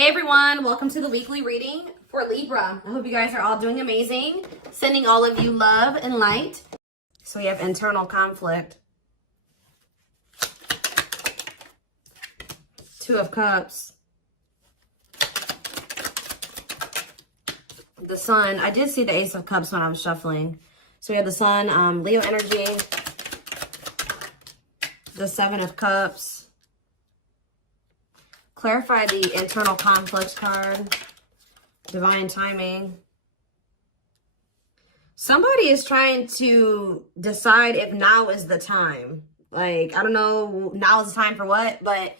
Hey everyone, welcome to the weekly reading for Libra. I hope you guys are all doing amazing. Sending all of you love and light. So we have internal conflict. Two of Cups. The Sun. I did see the Ace of Cups when I was shuffling. So we have the Sun, Leo energy. The Seven of Cups. Clarify the internal conflict card. Divine timing. Somebody is trying to decide if now is the time. Like, I don't know, now is the time for what, but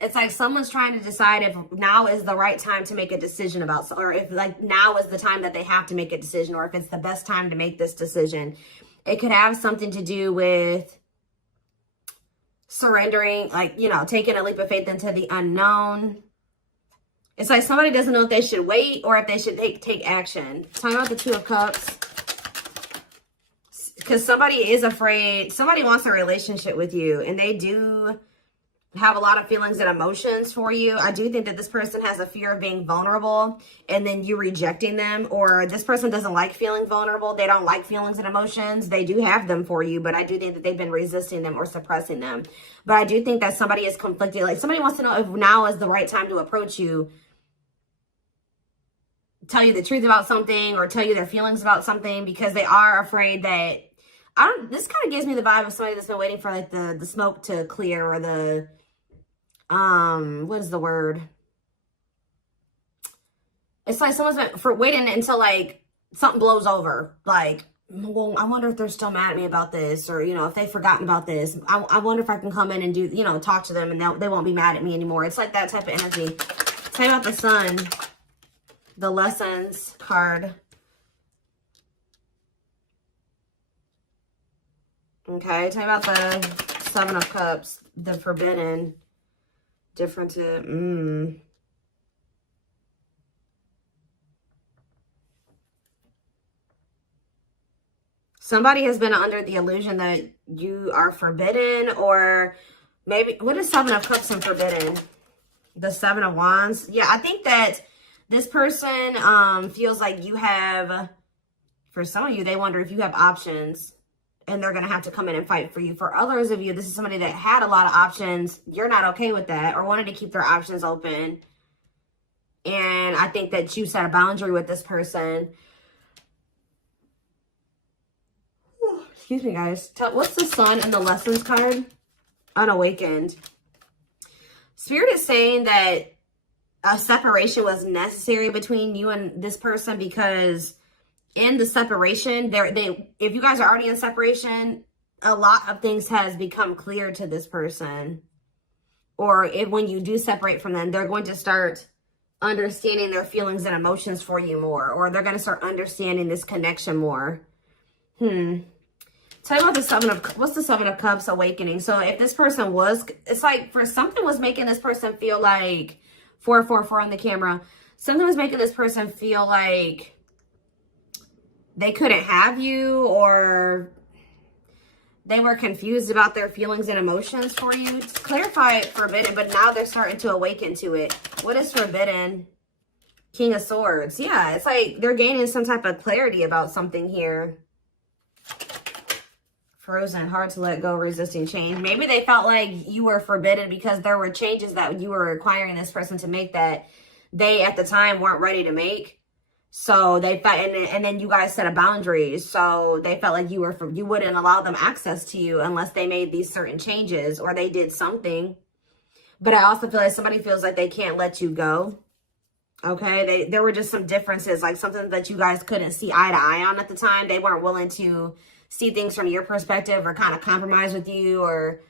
it's like someone's trying to decide if now is the right time to make a decision about, or if like now is the time that they have to make a decision, or if it's the best time to make this decision. It could have something to do with surrendering, like, you know, taking a leap of faith into the unknown. It's like somebody doesn't know if they should wait or if they should take action. Talking about the Two of Cups. Because somebody is afraid, somebody wants a relationship with you, and they do have a lot of feelings and emotions for you. I do think that this person has a fear of being vulnerable and then you rejecting them, or this person doesn't like feeling vulnerable. They don't like feelings and emotions. They do have them for you, but I do think that they've been resisting them or suppressing them. But I do think that somebody is conflicted. Like somebody wants to know if now is the right time to approach you, tell you the truth about something, or tell you their feelings about something, because they are afraid that, this kind of gives me the vibe of somebody that's been waiting for like the smoke to clear, or the, what is the word? It's like someone's been waiting until like something blows over. Like, well, I wonder if they're still mad at me about this, or, you know, if they've forgotten about this. I wonder if I can come in and do, you know, talk to them and they won't be mad at me anymore. It's like that type of energy. Tell me about the Sun, the Lessons card. Okay, tell me about the Seven of Cups, the Forbidden, different to, Somebody has been under the illusion that you are forbidden, or maybe, what is Seven of Cups and Forbidden? The Seven of Wands. Yeah, I think that this person feels like you have, for some of you, they wonder if you have options, and they're going to have to come in and fight for you. For others of you, this is somebody that had a lot of options. You're not okay with that, or wanted to keep their options open. And I think that you set a boundary with this person. Excuse me, guys. What's the Sun and the Lessons card? Unawakened. Spirit is saying that a separation was necessary between you and this person, because in the separation, if you guys are already in separation, a lot of things has become clear to this person. Or when you do separate from them, they're going to start understanding their feelings and emotions for you more, or they're going to start understanding this connection more. Tell me about the Seven of, what's the Seven of Cups awakening? So if this person was, it's like for something was making this person feel like, 444 on the camera, something was making this person feel like they couldn't have you, or they were confused about their feelings and emotions for you. Just clarify Forbidden, but now they're starting to awaken to it. What is Forbidden? King of Swords. Yeah, it's like they're gaining some type of clarity about something here. Frozen, hard to let go, resisting change. Maybe they felt like you were forbidden because there were changes that you were requiring this person to make that they at the time weren't ready to make. So they felt, and then you guys set a boundary. So they felt like you wouldn't allow them access to you unless they made these certain changes or they did something. But I also feel like somebody feels like they can't let you go. Okay, there were just some differences, like something that you guys couldn't see eye to eye on at the time. They weren't willing to see things from your perspective, or kind of compromise with you, or,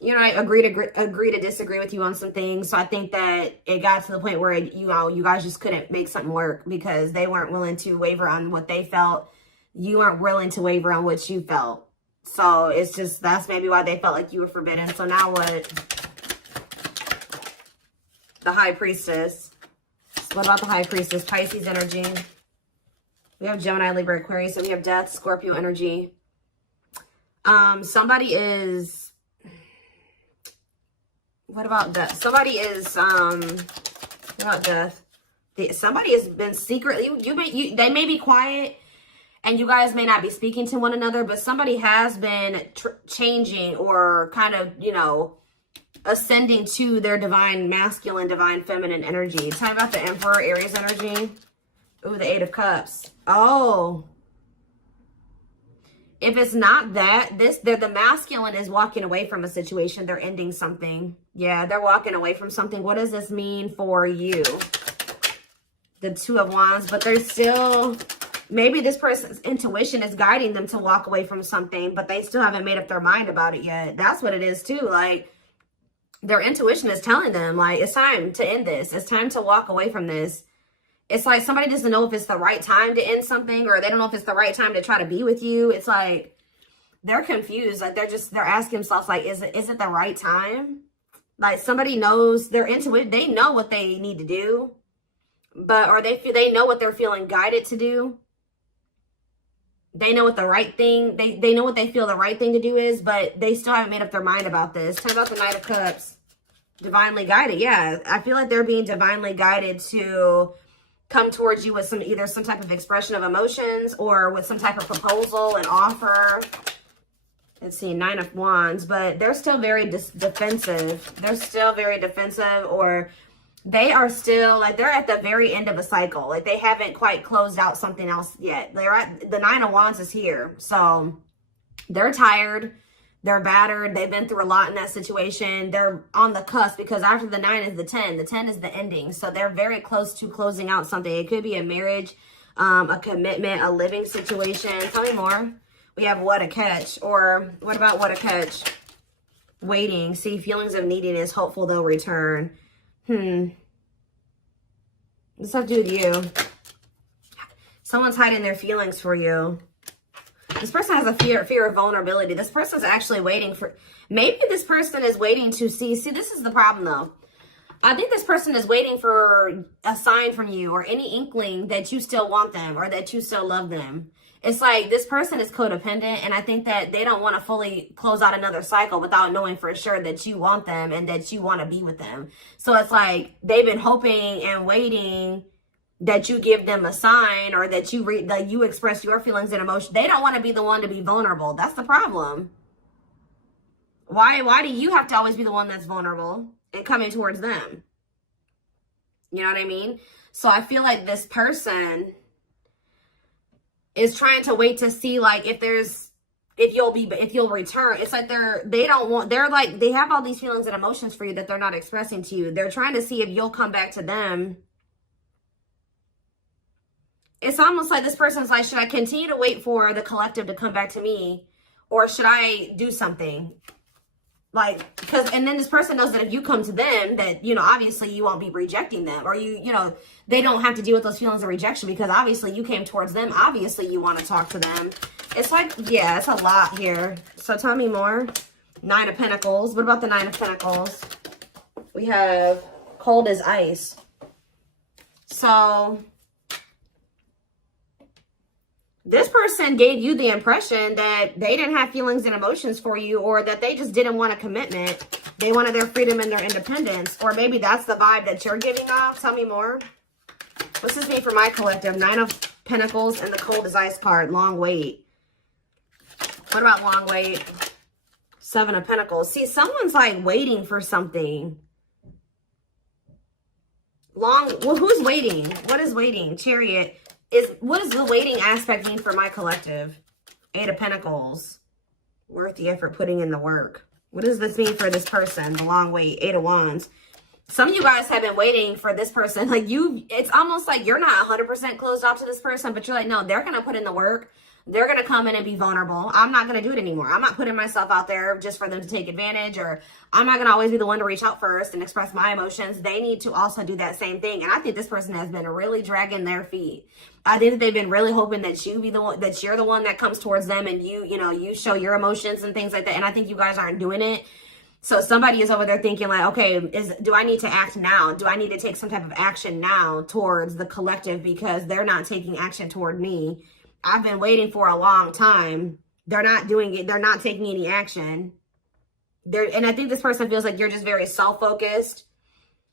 you know, agree to disagree with you on some things. So I think that it got to the point where, you know, you guys just couldn't make something work because they weren't willing to waver on what they felt. You weren't willing to waver on what you felt. So it's just, that's maybe why they felt like you were forbidden. So now what? The High Priestess. What about the High Priestess? Pisces energy. We have Gemini, Libra, Aquarius. So we have Death, Scorpio energy. Somebody is, what about that? Somebody is What about death? Somebody has been secretly, they may be quiet and you guys may not be speaking to one another, but somebody has been changing or kind of, you know, ascending to their divine masculine, divine feminine energy. Tell me about the Emperor, Aries energy. Ooh, the Eight of Cups. Oh. If it's not that, the masculine is walking away from a situation. They're ending something. Yeah, they're walking away from something. What does this mean for you? The Two of Wands, but they're still, maybe this person's intuition is guiding them to walk away from something, but they still haven't made up their mind about it yet. That's what it is too. Like, their intuition is telling them, like, it's time to end this. It's time to walk away from this. It's like somebody doesn't know if it's the right time to end something, or they don't know if it's the right time to try to be with you. It's like they're confused. Like they're asking themselves, like, is it the right time? Like somebody knows, they're into it. They know what they need to do, but they know what they're feeling guided to do. They know what the right thing, they know what they feel the right thing to do is, but they still haven't made up their mind about this. Tell me about the Knight of Cups. Divinely guided. Yeah, I feel like they're being divinely guided to come towards you with either some type of expression of emotions or with some type of proposal and offer. Let's see, Nine of Wands, but they're still very defensive. They're still very defensive, or they are still like they're at the very end of a cycle. Like they haven't quite closed out something else yet. They're at the Nine of Wands is here. So they're tired. They're battered. They've been through a lot in that situation. They're on the cusp because after the 9 is the 10. The 10 is the ending. So they're very close to closing out something. It could be a marriage, a commitment, a living situation. Tell me more. We have What a Catch. Or what about What a Catch? Waiting. See, feelings of neediness. Hopeful they'll return. What's that to do with you? Someone's hiding their feelings for you. This person has a fear of vulnerability. This person's actually waiting for, maybe this person is waiting to see this is the problem though. I think this person is waiting for a sign from you or any inkling that you still want them or that you still love them. It's like this person is codependent, and I think that they don't want to fully close out another cycle without knowing for sure that you want them and that you want to be with them. So it's like they've been hoping and waiting that you give them a sign or that you express your feelings and emotions. They don't want to be the one to be vulnerable. That's the problem. Why do you have to always be the one that's vulnerable and coming towards them? You know what I mean? So I feel like this person is trying to wait to see like if you'll return. It's like they have all these feelings and emotions for you that they're not expressing to you. They're trying to see if you'll come back to them. It's almost like this person's like, should I continue to wait for the collective to come back to me, or should I do something? Like, and then this person knows that if you come to them, that, you know, obviously you won't be rejecting them, or you know, they don't have to deal with those feelings of rejection because obviously you came towards them. Obviously you want to talk to them. It's like, yeah, it's a lot here. So tell me more. Nine of Pentacles. What about the Nine of Pentacles? We have cold as ice. So this person gave you the impression that they didn't have feelings and emotions for you, or that they just didn't want a commitment. They wanted their freedom and their independence. Or maybe that's the vibe that you're giving off. Tell me more. What's this mean for my collective? Nine of Pentacles and the cold as ice card. Long wait. What about long wait? Seven of Pentacles. See, someone's like waiting for something. Well, who's waiting? What is waiting? Chariot. What does the waiting aspect mean for my collective? Eight of Pentacles. Worth the effort, putting in the work. What does this mean for this person? The long wait. Eight of Wands. Some of you guys have been waiting for this person. Like it's almost like you're not 100% closed off to this person, but you're like, no, they're going to put in the work. They're going to come in and be vulnerable. I'm not going to do it anymore. I'm not putting myself out there just for them to take advantage, or I'm not going to always be the one to reach out first and express my emotions. They need to also do that same thing. And I think this person has been really dragging their feet. I think that they've been really hoping that you're the one that comes towards them and you show your emotions and things like that. And I think you guys aren't doing it. So somebody is over there thinking like, okay, do I need to act now? Do I need to take some type of action now towards the collective because they're not taking action toward me? I've been waiting for a long time. They're not doing it. They're not taking any action. And I think this person feels like you're just very self-focused.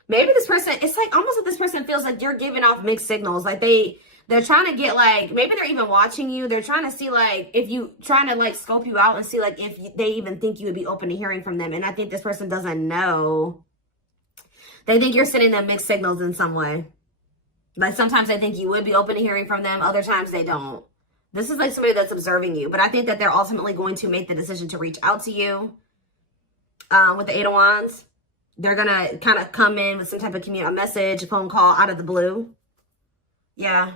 Maybe this person, it's like almost like this person feels like you're giving off mixed signals. Like they're trying to get like, maybe they're even watching you. They're trying to see like, if you, trying to like scope you out and see like if they even think you would be open to hearing from them. And I think this person doesn't know. They think you're sending them mixed signals in some way. Like sometimes they think you would be open to hearing from them. Other times they don't. This is like somebody that's observing you. But I think that they're ultimately going to make the decision to reach out to you. With the Eight of Wands. They're going to kind of come in with some type of a message, a phone call out of the blue. Yeah.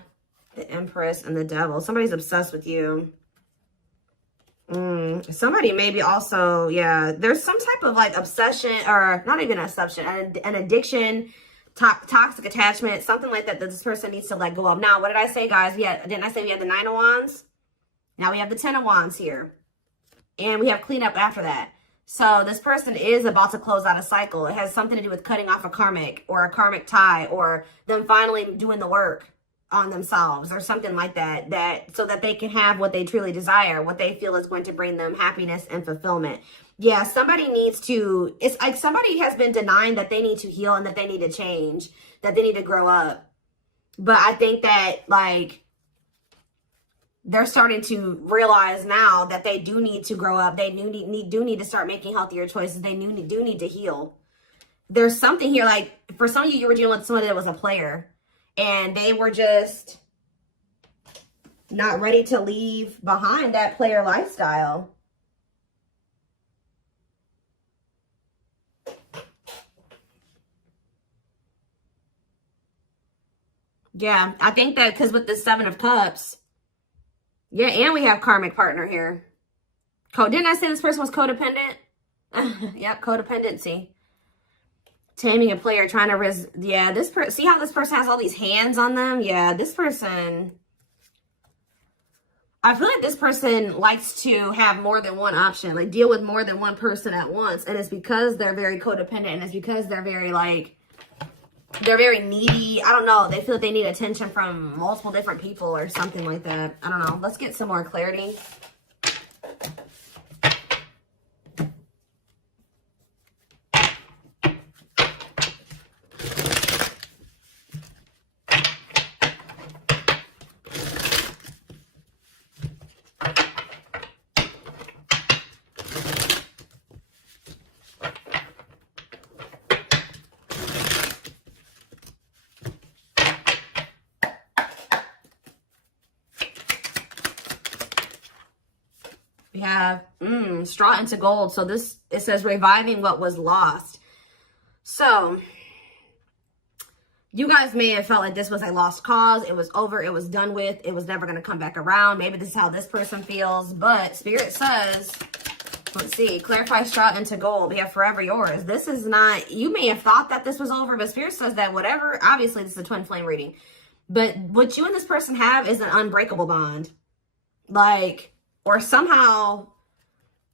The Empress and the Devil. Somebody's obsessed with you. Somebody maybe also, yeah. There's some type of like obsession, or not even an obsession, an addiction, toxic attachment, something like that this person needs to let go of. Now, what did I say, guys? Didn't I say we had the Nine of Wands? Now we have the Ten of Wands here. And we have cleanup after that. So this person is about to close out a cycle. It has something to do with cutting off a karmic or a karmic tie, or them finally doing the work on themselves or something like that, so that they can have what they truly desire, what they feel is going to bring them happiness and fulfillment. Yeah, somebody needs to, it's like somebody has been denying that they need to heal and that they need to change, that they need to grow up. But I think that like, they're starting to realize now that they do need to grow up. They do need to start making healthier choices. They do need to heal. There's something here, like for some of you, you were dealing with somebody that was a player and they were just not ready to leave behind that player lifestyle. Yeah, I think that because with the Seven of Cups, yeah, and we have karmic partner here. Didn't I say this person was codependent? Yep, codependency. Taming a player, trying to yeah, this person, see how this person has all these hands on them? Yeah, this person, I feel like this person likes to have more than one option, like deal with more than one person at once. And it's because they're very codependent, and it's because they're very like, they're very needy. I don't know. They feel like they need attention from multiple different people or something like that. I don't know. Let's get some more clarity. We have straw into gold. So this, it says reviving what was lost. So you guys may have felt like this was a lost cause. It was over. It was done with. It was never going to come back around. Maybe this is how this person feels. But Spirit says, let's see, clarify straw into gold. We have forever yours. This is not, you may have thought that this was over, but Spirit says that whatever, obviously this is a twin flame reading. But what you and this person have is an unbreakable bond. Like, or somehow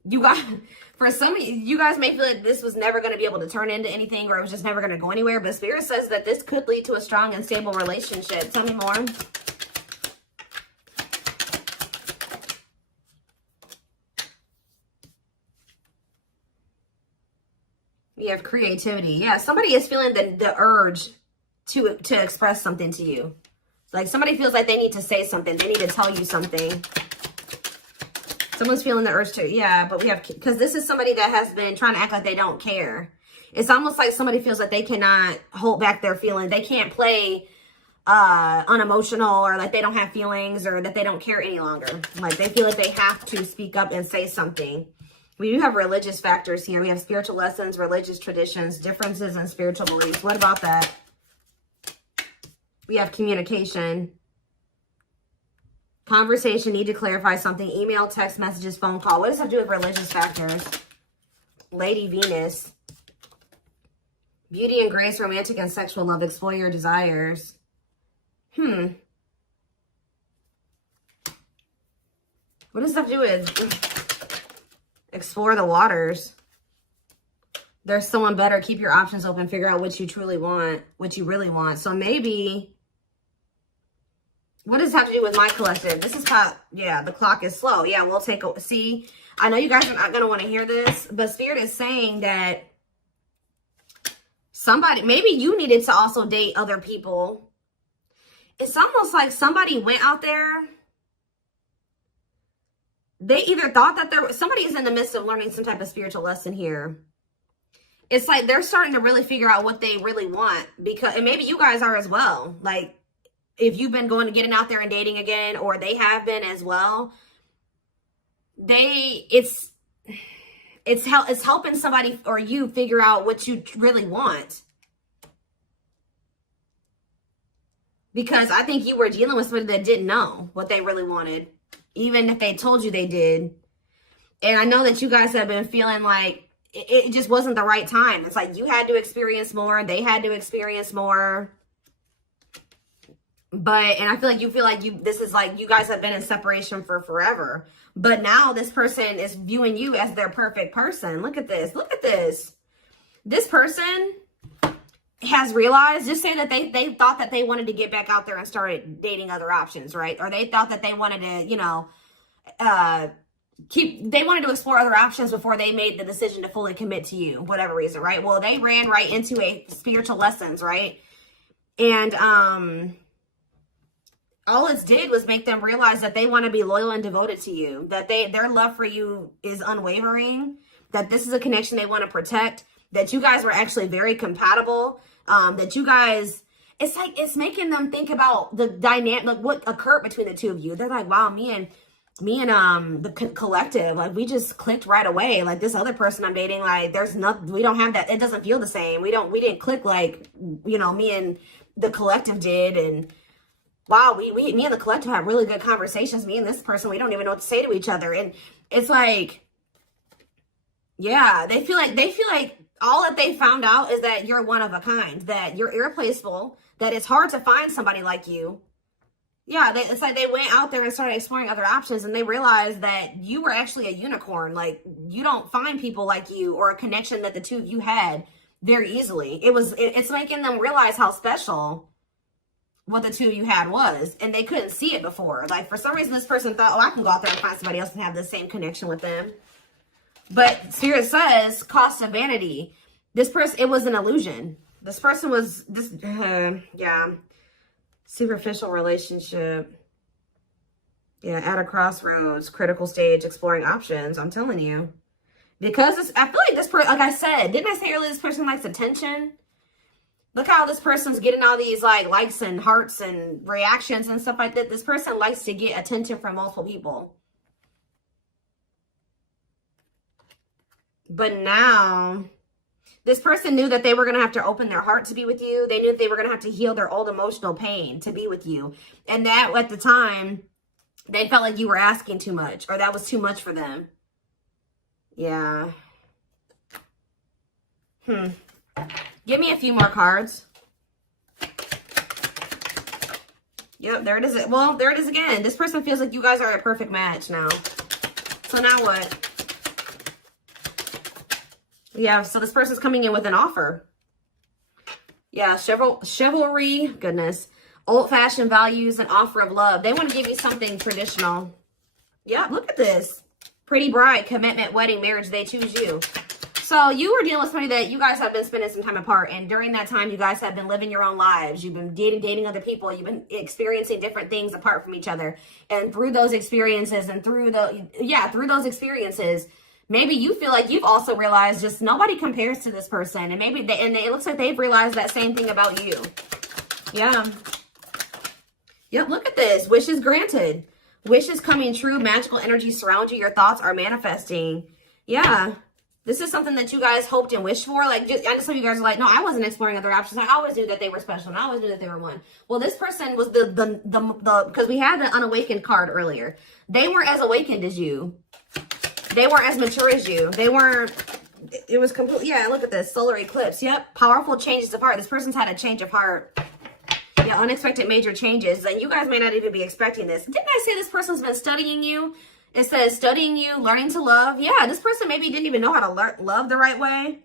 you guys, for some of you guys may feel like this was never going to be able to turn into anything, or it was just never going to go anywhere. But Spirit says that this could lead to a strong and stable relationship. Tell me more. We have creativity. Yeah, somebody is feeling the urge to express something to you. Like somebody feels like they need to say something. They need to tell you something. Someone's feeling the urge to, yeah, but we have, because this is somebody that has been trying to act like they don't care. It's almost like somebody feels like they cannot hold back their feelings. They can't play unemotional, or like they don't have feelings, or that they don't care any longer. Like they feel like they have to speak up and say something. We do have religious factors here. We have spiritual lessons, religious traditions, differences in spiritual beliefs. What about that? We have communication. Conversation, need to clarify something. Email, text messages, phone call. What does that do with religious factors? Lady Venus. Beauty and grace, romantic and sexual love. Explore your desires. What does that do with explore the waters? There's someone better. Keep your options open. Figure out what you truly want, what you really want. So maybe, what does this have to do with my collective? This is how, yeah, the clock is slow. Yeah, we'll take a, see, I know you guys are not going to want to hear this, but Spirit is saying that Somebody, maybe you needed to also date other people. It's almost like somebody went out there. They either thought that somebody's in the midst of learning some type of spiritual lesson here. It's like they're starting to really figure out what they really want, because, and maybe you guys are as well. Like, if you've been getting out there and dating again, or they have been as well, it's helping somebody or you figure out what you really want. Because I think you were dealing with somebody that didn't know what they really wanted, even if they told you they did. And I know that you guys have been feeling like it just wasn't the right time. It's like you had to experience more, they had to experience more. But, and I feel like this is like you guys have been in separation for forever. But now this person is viewing you as their perfect person. Look at this. Look at this. This person has realized, just say that they thought that they wanted to get back out there and started dating other options, right? Or they thought that they wanted to, you know, they wanted to explore other options before they made the decision to fully commit to you, whatever reason, right? Well, they ran right into a spiritual lessons, right? And all it did was make them realize that they want to be loyal and devoted to you, that their love for you is unwavering, that this is a connection they want to protect, that you guys were actually very compatible, that you guys, it's like, it's making them think about the dynamic, like what occurred between the two of you. They're like, wow, me and the collective, like, we just clicked right away. Like, this other person I'm dating, like, we don't have that. It doesn't feel the same. We didn't click like, you know, me and the collective did. And wow, me and the collective have really good conversations. Me and this person, we don't even know what to say to each other. And it's like, yeah, they feel like all that they found out is that you're one of a kind, that you're irreplaceable, that it's hard to find somebody like you. Yeah, it's like they went out there and started exploring other options, and they realized that you were actually a unicorn. Like, you don't find people like you or a connection that the two of you had very easily. It's making them realize how special what the two of you had was, and they couldn't see it before. Like, for some reason, this person thought, oh, I can go out there and find somebody else and have the same connection with them. But Spirit says, cost of vanity. This person, it was an illusion. This person was, yeah, superficial relationship. Yeah, at a crossroads, critical stage, exploring options. I'm telling you. Because I feel like this person, like I said, didn't I say earlier, this person likes attention? Look how this person's getting all these like likes and hearts and reactions and stuff like that. This person likes to get attention from multiple people. But now, this person knew that they were going to have to open their heart to be with you. They knew that they were going to have to heal their old emotional pain to be with you. And that, at the time, they felt like you were asking too much, or that was too much for them. Yeah. Give me a few more cards. Yep, there it is. Well, there it is again. This person feels like you guys are a perfect match now. So now what? Yeah, so this person's coming in with an offer. Yeah, chivalry, goodness. Old-fashioned values, an offer of love. They want to give you something traditional. Yeah, look at this. Pretty bride, commitment, wedding, marriage, they choose you. So you were dealing with somebody that you guys have been spending some time apart. And during that time, you guys have been living your own lives. You've been dating other people. You've been experiencing different things apart from each other. And through those experiences and through those experiences, maybe you feel like you've also realized just nobody compares to this person. And maybe it looks like they've realized that same thing about you. Yeah. Yep, look at this. Wishes granted. Wishes coming true. Magical energy surround you. Your thoughts are manifesting. Yeah. This is something that you guys hoped and wished for. Like, I know some of you guys are like, no, I wasn't exploring other options. I always knew that they were special, and I always knew that they were one. Well, this person was because we had the unawakened card earlier. They weren't as awakened as you. They weren't as mature as you. They weren't, it was completely, yeah, look at this, solar eclipse. Yep, powerful changes of heart. This person's had a change of heart. Yeah, unexpected major changes. And you guys may not even be expecting this. Didn't I say this person's been studying you? It says studying you, learning to love. Yeah, this person maybe didn't even know how to love the right way.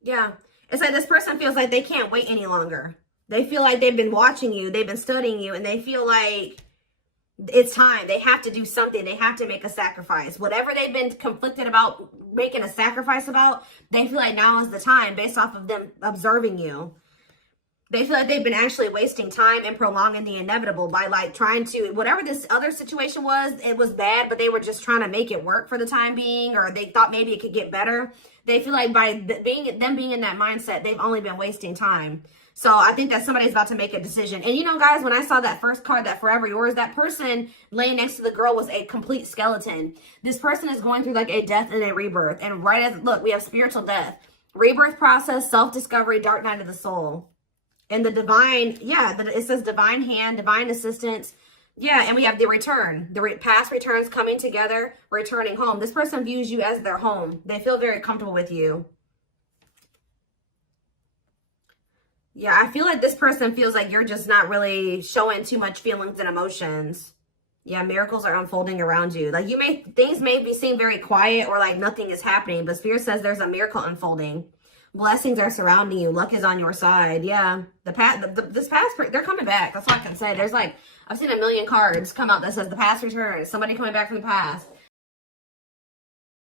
Yeah, it's like this person feels like they can't wait any longer. They feel like they've been watching you, they've been studying you, and they feel like It's time. They have to do something. They have to make a sacrifice. Whatever they've been conflicted about making a sacrifice about, they feel like now is the time based off of them observing you. They feel like they've been actually wasting time and prolonging the inevitable by like trying to, whatever this other situation was, it was bad, but they were just trying to make it work for the time being, or they thought maybe it could get better. They feel like by being in that mindset, they've only been wasting time. So I think that somebody's about to make a decision. And you know, guys, when I saw that first card, that Forever Yours, that person laying next to the girl was a complete skeleton. This person is going through like a death and a rebirth. And right as, look, we have spiritual death, rebirth process, self-discovery, dark night of the soul. And the divine, yeah, it says divine hand, divine assistance. Yeah, and we have the return. The past returns coming together, returning home. This person views you as their home. They feel very comfortable with you. Yeah, I feel like this person feels like you're just not really showing too much feelings and emotions. Yeah, miracles are unfolding around you. Like things may seem very quiet or like nothing is happening, but Spirit says there's a miracle unfolding. Blessings are surrounding you. Luck is on your side. Yeah, this past, they're coming back. That's all I can say. There's like, I've seen a million cards come out that says the past returns. Somebody coming back from the past.